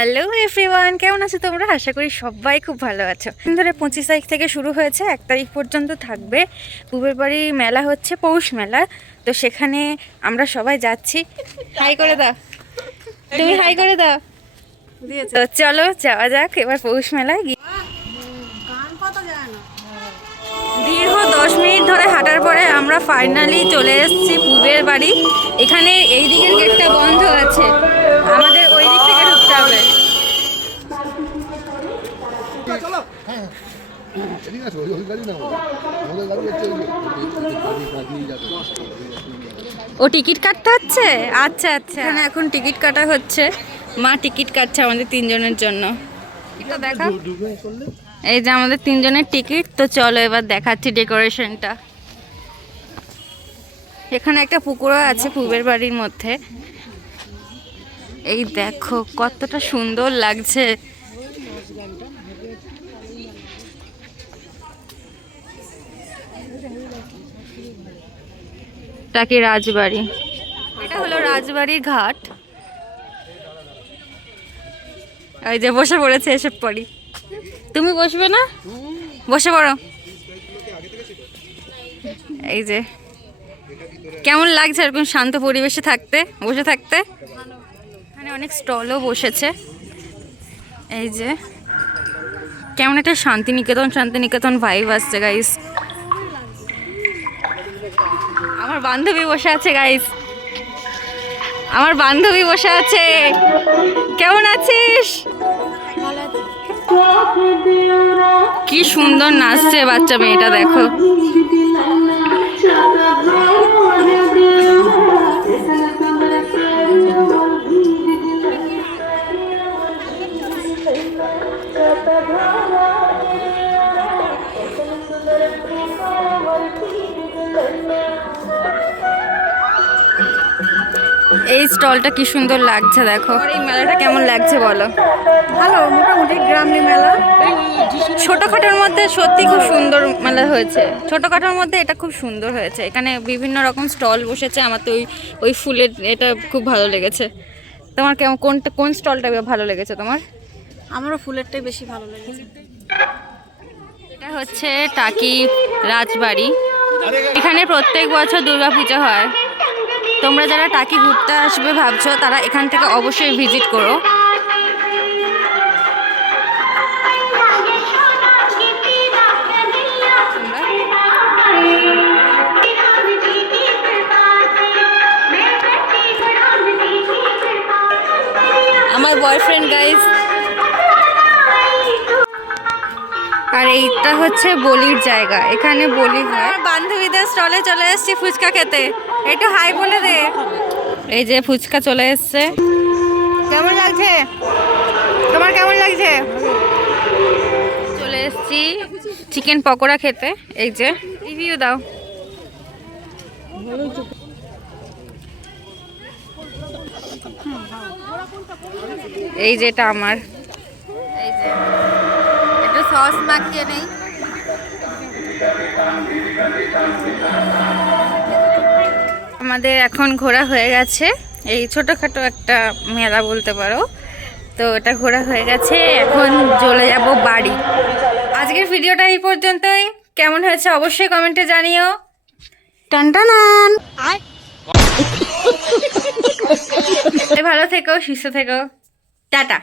Hello everyone, কেমন আছো তোমরা? আশা করি সবাই খুব ভালো আছো। ধরে 25 তারিখ থেকে শুরু হয়েছে, 1 তারিখ পর্যন্ত থাকবে। পুবের বাড়ি মেলা হচ্ছে, পৌষ মেলা। তো সেখানে আমরা সবাই যাচ্ছি। হাই করে দাও, তুমি হাই করে দাও। তো চলো যাওয়া যাক এবার পৌষ মেলায়। দীর্ঘ 10 মিনিট ধরে হাঁটার পরে আমরা ফাইনালি চলে এসেছি পুবের বাড়ি। এখানে এই দিকের গেটটা বন্ধ আছে, আমাদের ওই দিক থেকে ঢুকতে হবে। ও টিকিট কাটতে হচ্ছে? আচ্ছা আচ্ছা, এখন টিকিট কাটা হচ্ছে। মা টিকিট কাটছে আমাদের 3 জনের জন্য। এটা দেখা, এই যে আমাদের 3 জনের টিকিট। তো চলো এবার দেখাচ্ছি ডেকোরেশনটা। এখানে একটা পুকুরও আছে পুবের বাড়ির মধ্যে। এই দেখো কতটা সুন্দর লাগছে। এটা কি রাজবাড়ি? এটা হলো রাজবাড়ির ঘাট। এই যে বসে পড়েছে, এসব পড়ি। তুমি বসবে না? বসে পড়ো। এই যে কেমন লাগছে এরকম শান্ত পরিবেশে থাকতে, বসে থাকতে। এখানে অনেক স্টলও বসেছে। এই যে কেমন একটা শান্তিনিকেতন ভাইব আসছে গাইস। আমার বান্ধবী বসে আছে গাইস, আমার বান্ধবী বসে আছে। কেমন আছিস? কি সুন্দর নাচছে বাচ্চা মেয়েটা, দেখো। এই স্টলটা কি সুন্দর লাগছে, দেখো। এই মেলাটা কেমন লাগছে বলো? ভালো, মোটামুটি গ্রামীণ মেলা। ছোটখাটোর মধ্যে সত্যি খুব সুন্দর মেলা হয়েছে। ছোটখাটোর মধ্যে এটা খুব সুন্দর হয়েছে। এখানে বিভিন্ন রকম স্টল বসেছে। আমার তো ওই ফুলের এটা খুব ভালো লেগেছে। তোমার কেমন, কোন স্টলটা ভালো লেগেছে তোমার? আমারও ফুলেরটাই বেশি ভালো লেগেছে। এটা হচ্ছে টাকি রাজবাড়ি। এখানে প্রত্যেক বছর দুর্গাপূজা হয়। তোমরা যারা টাকি ঘুরতে আসবে ভাবছো, তারা এখান থেকে অবশ্যই ভিজিট করো। আমার বয়ফ্রেন্ড গাইস। আর এইটা হচ্ছে বলির জায়গা, এখানে বলি হয়। বান্ধবীদের স্টলে চলে এসেছি ফুচকা খেতে। একটু হাই বলে দে। এই যে ফুচকা চলে এসছে। কেমন লাগছে তোমার? কেমন লাগছে? চলে এসেছি চিকেন পকোড়া খেতে। এই যে রিভিউ দাও। এই যেটা আমার, এই যে একটু সস মাখিয়ে নেই। আমাদের এখন ঘোরা হয়ে গেছে। এই ছোটোখাটো একটা মেলা বলতে পারো। তো এটা ঘোরা হয়ে গেছে, এখন চলে যাব বাড়ি। আজকের ভিডিওটা এই পর্যন্তই। কেমন হয়েছে অবশ্যই কমেন্টে জানিও। টানটানান। ভালো থেকো, সুস্থ থেকো, টাটা।